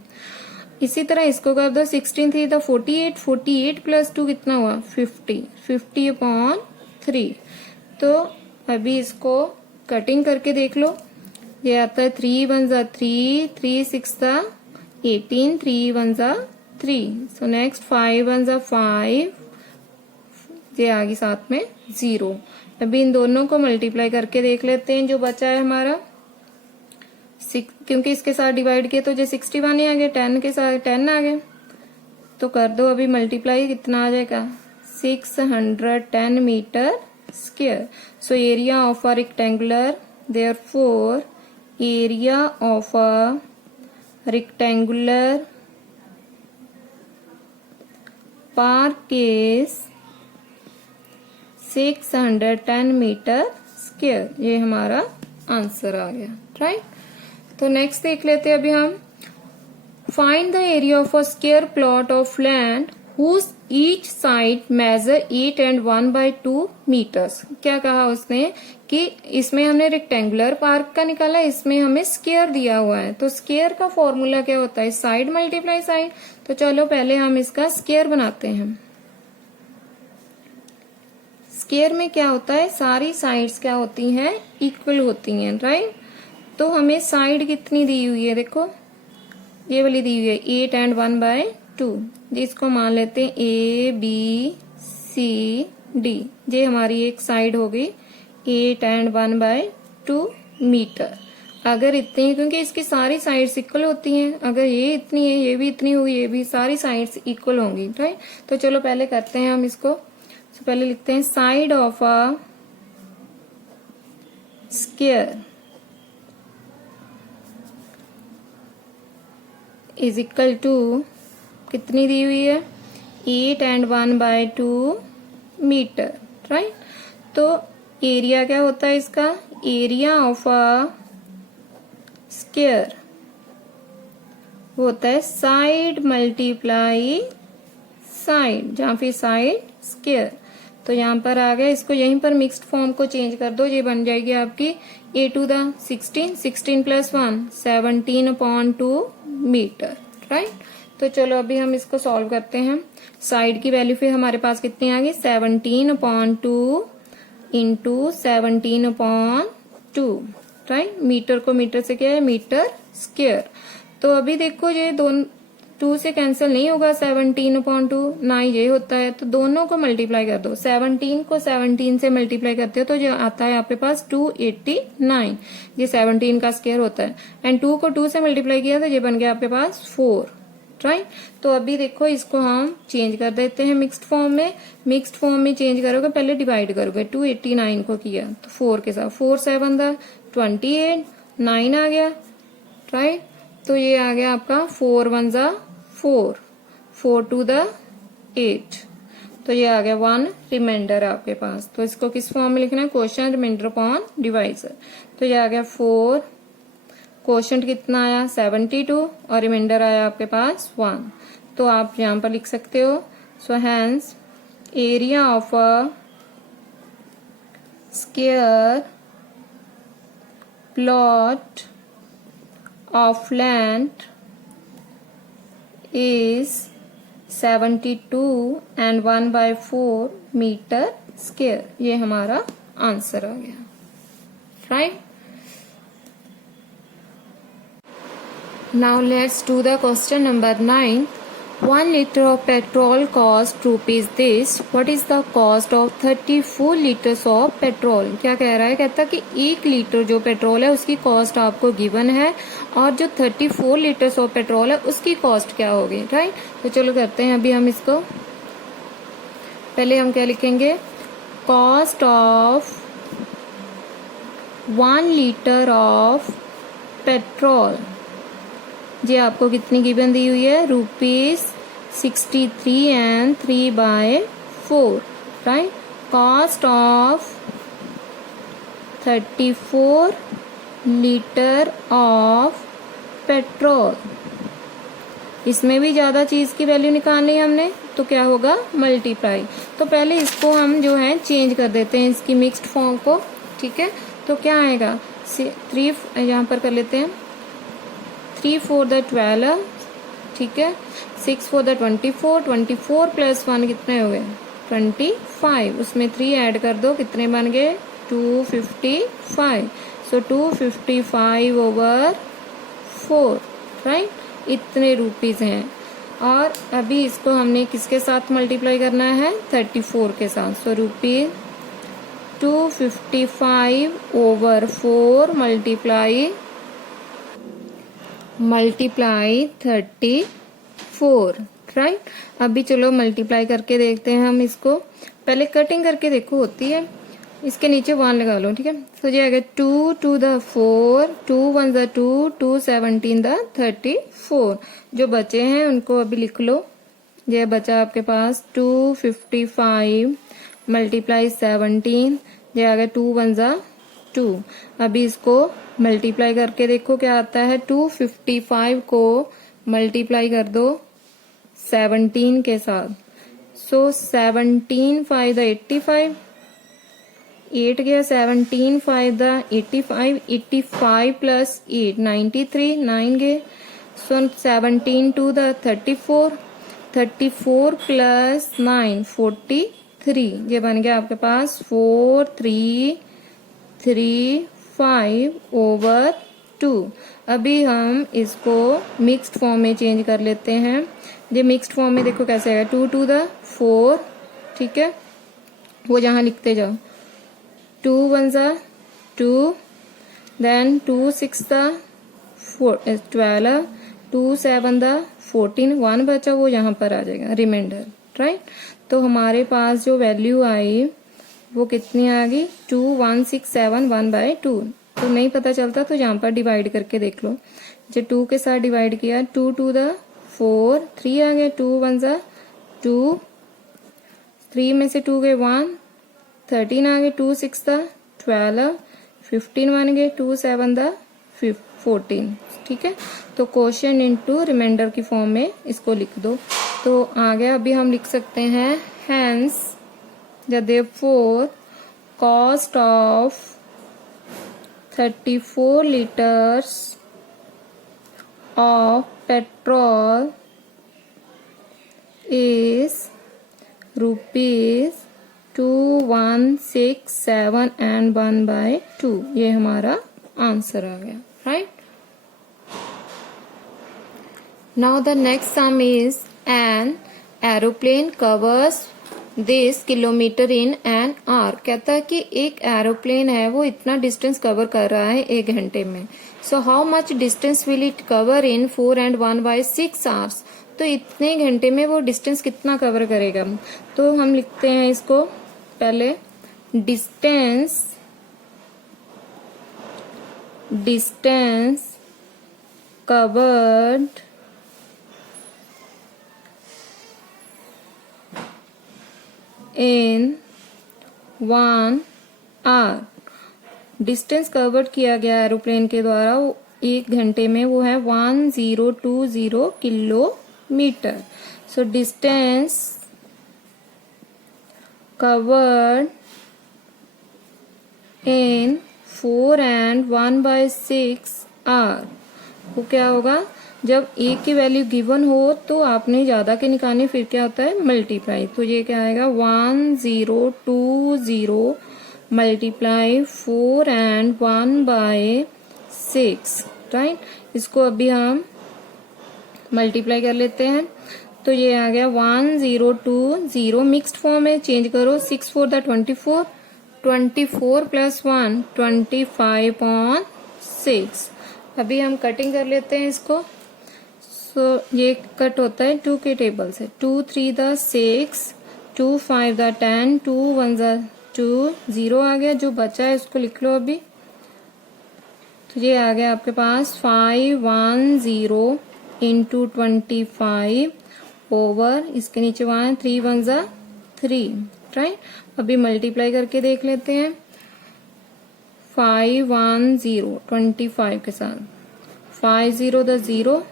इसी तरह इसको कर दो, 16 3 था 48, 48 प्लस 2 कितना हुआ 50, 50/3। तो अभी इसको कटिंग करके देख लो, ये आता है 3 1 जा 3, 3 6 था 18, 3 1 जा 3। सो नेक्स्ट 5 1 जा 5, ये आ गई साथ में 0। अभी इन दोनों को मल्टीप्लाई करके देख लेते हैं, जो बचा है हमारा क्योंकि इसके साथ डिवाइड किया तो जो 61 ही आ गया, 10 के साथ 10 आ गया, तो कर दो अभी मल्टीप्लाई, कितना आ जाएगा 610 metre square. So area of a rectangular, therefore area of a rectangular park is 610 metre square. ये हमारा आंसर आ गया, राइट। तो नेक्स्ट देख लेते हैं अभी हम, find the area of a square plot of land whose each side measure 8 and 1/2 metres. क्या कहा उसने कि इसमें हमने रेक्टेंगुलर पार्क का निकाला, इसमें हमें स्क्वायर दिया हुआ है, तो स्क्वायर का फॉर्मूला क्या होता है, साइड मल्टीप्लाई साइड। तो चलो पहले हम इसका स्क्वायर बनाते हैं। स्क्वायर में क्या होता है, सारी साइड्स क्या होती हैं, इक्वल होती हैं, राइट। तो हमें साइड कितनी दी हुई है, देखो ये वाली दी हुई है 8 and 1/2, जिसको मान लेते हैं ABCD। ये हमारी एक साइड हो गई 8 and 1/2 मीटर। अगर इतनी, क्योंकि इसकी सारी साइड्स इक्वल होती हैं, अगर ये इतनी है, ये भी इतनी हुई, ये भी, सारी साइड्स इक्वल होंगी, राइट। तो चलो पहले करते हैं हम इसको। तो पहले लिखते हैं side of a square is equal to, कितनी दी हुई है 8 and 1/2 मीटर, राइट। तो एरिया क्या होता है इसका, एरिया ऑफ अ स्क्वायर होता है साइड मल्टीप्लाई साइड, जहां फिर साइड स्क्वायर। तो यहाँ पर आ गया, इसको यहीं पर मिक्स्ड फॉर्म को चेंज कर दो, ये बन जाएगी आपकी a to the 16, 16 + 1 17/2 metre, right. तो चलो अभी हम इसको सॉल्व करते हैं। साइड की वैल्यू फिर हमारे पास कितनी आ गई 17/2 इंटू 17/2, राइट। मीटर को मीटर से क्या है, मीटर स्क्वायर। तो अभी देखो ये दोनों 2 से कैंसिल नहीं होगा, 17/2 ना ये होता है, तो दोनों को मल्टीप्लाई कर दो। 17 को 17 से मल्टीप्लाई करते हो तो जो आता है आपके पास 289, ये 17 का स्क्वायर होता है। एंड 2 को 2 से मल्टीप्लाई किया तो ये बन गया आपके पास 4, राइट। तो अभी देखो इसको हम चेंज कर देते हैं मिक्स्ड फॉर्म में। मिक्स्ड फॉर्म में चेंज करोगे, पहले डिवाइड करोगे, 289 को किया तो 4 के साथ, 4 7 28, 9 आ गया, राइट। तो ये आ गया आपका 4 1 4, 4 2 8, तो ये आ गया 1 रिमाइंडर आपके पास। तो इसको किस फॉर्म में लिखना है, क्वोशिएंट रिमाइंडर अपॉन डिवाइजर। तो ये आ गया 4, क्वोशिएंट कितना आया 72 और रिमाइंडर आया आपके पास 1। तो आप यहाँ पर लिख सकते हो, so hence area of a square plot of land is 72 and 1/4 metre square. ये हमारा आंसर आ गया, right. Now let's do the question number 9। 1 liter of petrol cost rupees this. What is the cost of 34 liters of petrol? क्या कह रहा है, कहता है कि 1 लीटर जो पेट्रोल है उसकी कॉस्ट आपको गिवन है और जो 34 लीटर्स ऑफ पेट्रोल है उसकी कॉस्ट क्या होगी, राइट। तो चलो करते हैं अभी हम इसको। पहले हम क्या लिखेंगे, cost of 1 litre of petrol, ये आपको कितनी गिवन दी हुई है, ₹63 and 3/4, right. Cost of 34 litre of petrol, इसमें भी ज्यादा चीज की वैल्यू निकालनी है हमने, तो क्या होगा मल्टीप्लाई। तो पहले इसको हम जो है चेंज कर देते हैं इसकी मिक्स्ड फॉर्म को, ठीक है। तो क्या आएगा 3, यहाँ पर कर लेते हैं 3 4 12, ठीक है, 6 4 24, 24 + 1 कितने हो गए 25, उसमें 3 ऐड कर दो, कितने बन गए 255। सो 255/4, राइट, इतने रुपीज हैं। और अभी इसको हमने किसके साथ मल्टीप्लाई करना है 34 के साथ। सो ₹255/4 मल्टीप्लाई मल्टीप्लाई 34, राइट। अभी चलो मल्टीप्लाई करके देखते हैं हम इसको। पहले कटिंग करके देखो होती है। इसके नीचे 1 लगा लो, ठीक है। तो ये आएगा 2 to the 4, 2 1 the 2, 2 17 the 34। जो बचे हैं उनको अभी लिख लो। ये बचा आपके पास 255 मल्टीप्लाई 17, ये आ गया 2 1 the 2। अभी इसको मल्टीप्लाई करके देखो क्या आता है। 255 को मल्टीप्लाई कर दो 17 के साथ। सो 17 5 the 85, 8 गया, 17 5 the 85, 85 प्लस 8 93, 9 गए। सो 17 2 the 34, 34 प्लस 9 43। ये बन गया आपके पास 4335 over 2। अभी हम इसको मिक्स्ड फॉर्म में चेंज कर लेते हैं। ये मिक्स्ड फॉर्म में देखो कैसे आएगा। 2 to the 4, ठीक है, वो जहां लिखते जाओ। 2 1 the 2, then 2 6 the 12, 2 7 the 14, 1 बचा वो यहाँ पर आ जाएगा रिमाइंडर, राइट। तो हमारे पास जो वैल्यू आई वो कितनी आ गई 2167 1/2। तो नहीं पता चलता तो यहाँ पर डिवाइड करके देख लो। जो 2 के साथ डिवाइड किया 2 2 the 4, 3 आ गया, 2 1 the 2, 3 में से 2 गए 1, 13 आ गए, 2 6 the 12, 15 बन गए, 2 7 the 14, ठीक है। तो क्वेश्चन इनटू रिमाइंडर की फॉर्म में इसको लिख दो। तो आगे अभी हम लिख सकते हैं hence therefore cost of 34 liters of petrol is rupees 2167 and 1/2। ये हमारा आंसर आ गया, right. Now the next sum is an aeroplane covers this kilometer in an hour। कहता है कि एक एरोप्लेन है वो इतना डिस्टेंस कवर कर रहा है 1 घंटे में। So how much distance will it cover in 4 and 1/6 hours। तो इतने घंटे में वो डिस्टेंस कितना कवर करेगा। तो हम लिखते हैं इसको पहले distance covered in 1 hour। Distance covered किया गया एरोप्लेन के द्वारा वो 1 घंटे में वो है 1020 kilometre. So distance covered in 4 and 1/6 hour। वो क्या होगा, जब ए की वैल्यू गिवन हो तो आपने ज्यादा के निकालने, फिर क्या होता है मल्टीप्लाई। तो ये क्या आएगा 1020 मल्टीप्लाई 4 and 1/6, राइट। इसको अभी हम मल्टीप्लाई कर लेते हैं। तो ये आ गया 1020 मिक्स्ड फॉर्म में चेंज करो। 6 4 the 24, 24 प्लस 1 25/6। अभी हम कटिंग कर लेते हैं इसको। सो ये कट होता है 2 के टेबल से। 2 3 the 6, 2 5 the 10, 2 1 the 2, 0 आ गया। जो बचा है उसको लिख लो अभी। तो ये आ गया आपके पास 510 इंटू 25 ओवर, इसके नीचे 1, 3 1 the 3, राइट। अभी मल्टीप्लाई करके देख लेते हैं। 510 25 के साथ, 5 0 the 0,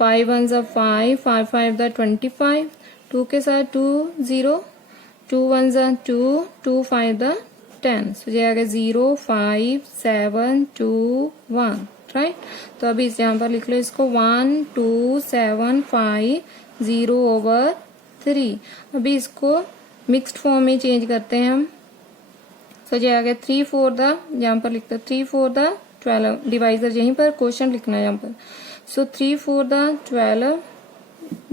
5 1 the 5, 5 5 the 25, 2 के साथ 2 0, 2 1 the 2, 2 5 the 10। सो ये आ गया 0 5 7 2 1, राइट। तो अभी इस यहाँ पर लिख लो इसको 1275 ओवर 3। अभी इसको मिक्स्ड फॉर्म में चेंज करते हैं हम। सो ये आ गया 3 4 the, यहाँ पर लिखते 3 4 the 12, डिवाइजर यहीं पर क्वेश्चन लिखना है यहाँ पर। सो 3 4 the 12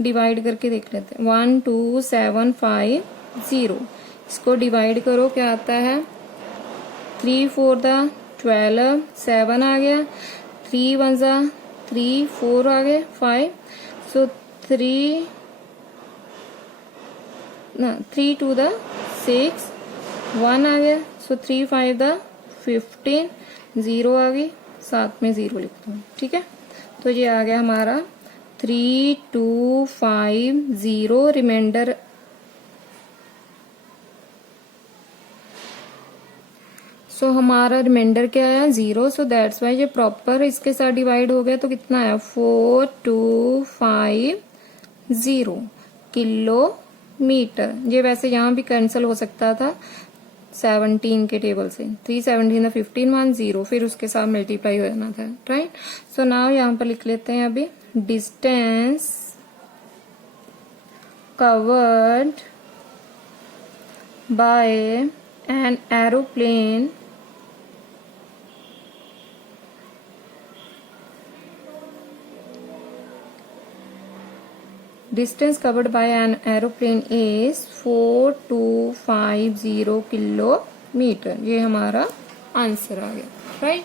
डिवाइड करके देख लेते हैं। 12750, इसको डिवाइड करो क्या आता है। 3 4 the 12, 7 आ गया, 3 1 the 3 4 आ गए 5, सो 3 2 द 6, 1 आ गया, सो 3 5 द 15, 0 आ गई, साथ में 0 लिखता हूँ, ठीक है। तो ये आ गया हमारा 3 2 5 0 रिमाइंडर। सो हमारा रिमाइंडर क्या आया 0, सो दैट्स वाई ये प्रॉपर इसके साथ डिवाइड हो गया, तो कितना आया 4 2 5 0 किलोमीटर। ये वैसे यहाँ भी कैंसिल हो सकता था 17 के टेबल से, 3 17 15 1 0, फिर उसके साथ मल्टीप्लाई हो जाना था, राइट। सो नाउ यहाँ पर लिख लेते हैं अभी distance covered by an aeroplane distance covered by an aeroplane is 4250 kilometre. ये हमारा आंसर आ गया, राइट।